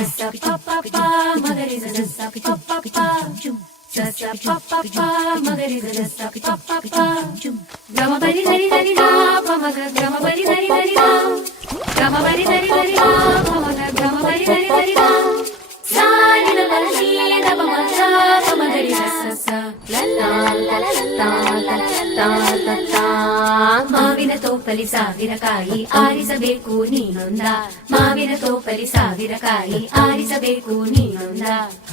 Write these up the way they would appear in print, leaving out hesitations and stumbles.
sa pa pa pa magari sa sa pa pa pa sa sa pa pa pa magari sa pa pa pa gama bari dari dari da pa maga gama bari dari dari da gama bari dari dari da pa maga gama bari dari dari da sa ni la la ni da pa maga pa magari sa sa la la la la la la la la ಮಾವಿನ ತೋಪಲಿ ಸಾವಿರಕಾಯಿ ಆರಿಸಬೇಕು ನೀನೊಂದ ಮಾವಿನ ತೋಪಲಿ ಸಾವಿರಕಾಯಿ ಆರಿಸಬೇಕು ನೀನೊಂದ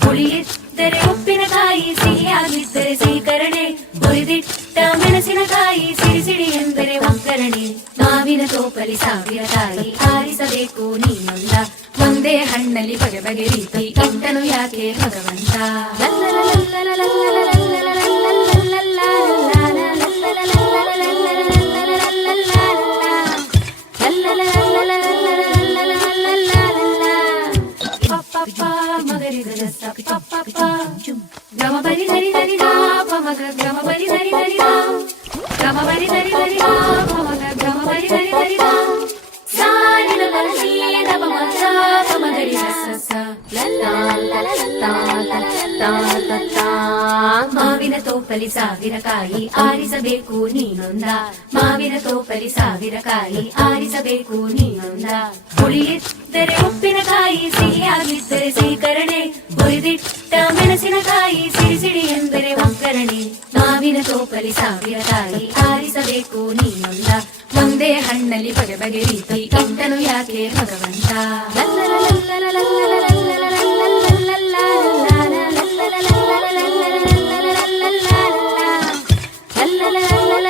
ಹುಳಿಯಿದ್ದರೆ ಉಪ್ಪಿನಕಾಯಿ ಸಿಹಿಯಾಗಿದ್ದರೆ ಸೀಕರಣೆ ಹುರಿದಿಟ್ಟ ಮೆಣಸಿನಕಾಯಿ ಸಿಡಿ ಸಿಡಿ ಎಂದರೆ ಒಗ್ಗರಣೆ ಮಾವಿನ ತೋಪಲಿ ಸಾವಿರಕಾಯಿ ಆರಿಸಬೇಕು ನೀನೊಂದ ಒಂದೇ ಹಣ್ಣಲ್ಲಿ ಬಗೆ ಬಗೆ ರೀತಿ ಇಟ್ಟನು ಯಾಕೆ ಭಗವಂತ gama bari dari dari da pa maga gama bari dari dari da gama bari dari dari da pa maga gama bari dari dari da sa ni la la ni da pa maga pa magari sa sa la la la la la la la la ಮಾವಿನ ತೋಪಲಿ ಸಾವಿರಕಾಯಿ ಆರಿಸಬೇಕು ನೀನೊಂದ ಮಾವಿನ ತೋಪಲಿ ಸಾವಿರಕಾಯಿ ಆರಿಸಬೇಕು ನೀನೊಂದ ಹುಳಿಯಿದ್ದರೆ ಉಪ್ಪಿನಕಾಯಿ ಸಿಹಿಯಾಗಿದ್ದರೆ ಸೀಕರಣೆ ಹುರಿದಿಟ್ಟ ಮೆಣಸಿನಕಾಯಿ ಸಿಡಿ ಸಿಡಿ ಎಂದರೆ ಒಗ್ಗರಣೆ ಮಾವಿನ ತೋಪಲಿ ಸಾವಿರಕಾಯಿ ಆರಿಸಬೇಕು ನೀನೊಂದ ಒಂದೇ ಹಣ್ಣಲ್ಲಿ ಬಗೆ ಬಗೆ ರೀತಿ ಇಟ್ಟನು ಯಾಕೆ ಭಗವಂತ